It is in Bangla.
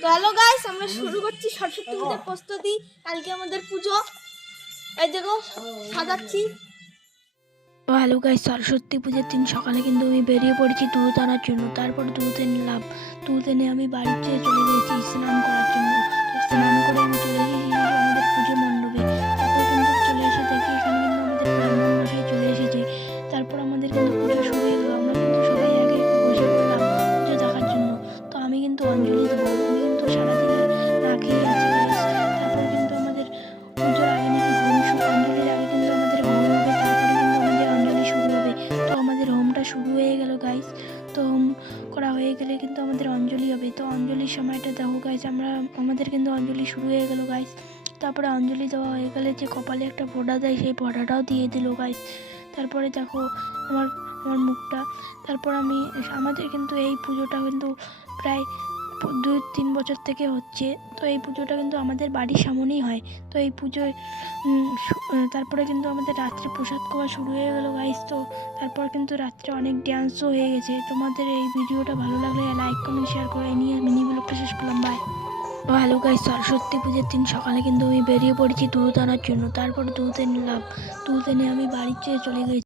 তো হ্যালো গাইস, আমরা শুরু করছি সরস্বতী পূজার প্রস্তুতি। কালকে আমাদের পুজো, এই দেখো সাজাচ্ছি। তো হ্যালো গাইস, সরস্বতী পুজোর দিন সকালে কিন্তু আমি বেরিয়ে পড়েছি দুধ আনার জন্য। তারপর দুধ নিলাম, দুধ এনে আমি বাড়িতে চলে গেছি স্নান করার জন্য। তো স্নান করে আমি চলে এসেছি আমাদের পুজো মণ্ডপে। তারপর কিন্তু চলে এসে দেখি এখানে কিন্তু আমাদের ব্রাহ্মণ মশাই চলে এসেছে। তারপর আমাদের কিন্তু পুজো শুরু হয়ে গেলো। আমরা কিন্তু সবাই আগে বসে পড়লাম পুজো দেখার জন্য। তো আমি কিন্তু অঞ্জলি দেবো, আমি কিন্তু সারাদিন না খেয়ে আছি গাইস। তারপর কিন্তু আমাদের পুজোর আগে নাকি হোম অঞ্জলির আগে কিন্তু আমাদের হোম হবে, তারপরে কিন্তু আমাদের অঞ্জলি শুরু হবে। তো আমাদের হোমটা শুরু হয়ে গেল গাইস। তো হোম করা হয়ে গেলে কিন্তু আমাদের অঞ্জলি হবে। তো অঞ্জলির সময়টা দেখো গাইস, আমাদের কিন্তু অঞ্জলি শুরু হয়ে গেল গাইস। তারপরে অঞ্জলি দেওয়া হয়ে গেলে যে কপালে একটা ফোঁটা দেয়, সেই ফোঁটাটাও দিয়ে দিল গাইস। তারপরে দেখো আমার আমার মুখটা। তারপর আমাদের কিন্তু এই পুজোটা কিন্তু প্রায় 2-3 বছর থেকে হচ্ছে। তো এই পুজোটা কিন্তু আমাদের বাড়ির সামনেই হয়। তো এই পুজোয় তারপরে কিন্তু আমাদের রাত্রে প্রসাদ খাওয়া শুরু হয়ে গেল গাইস। তো তারপর কিন্তু রাত্রে অনেক ড্যান্সও হয়ে গেছে। তোমাদের এই ভিডিওটা ভালো লাগলে লাইক কমেন্ট শেয়ার করে নিয়ে মিনি ব্লগটা শেষ করলাম। বাই। তো হ্যালো গাইস, সরস্বতী পুজোর দিন সকালে কিন্তু আমি বেরিয়ে পড়েছি দুধ আনার জন্য। তারপর দুধ নিলাম, দুধ এনে আমি বাড়িতে চলে গেছি।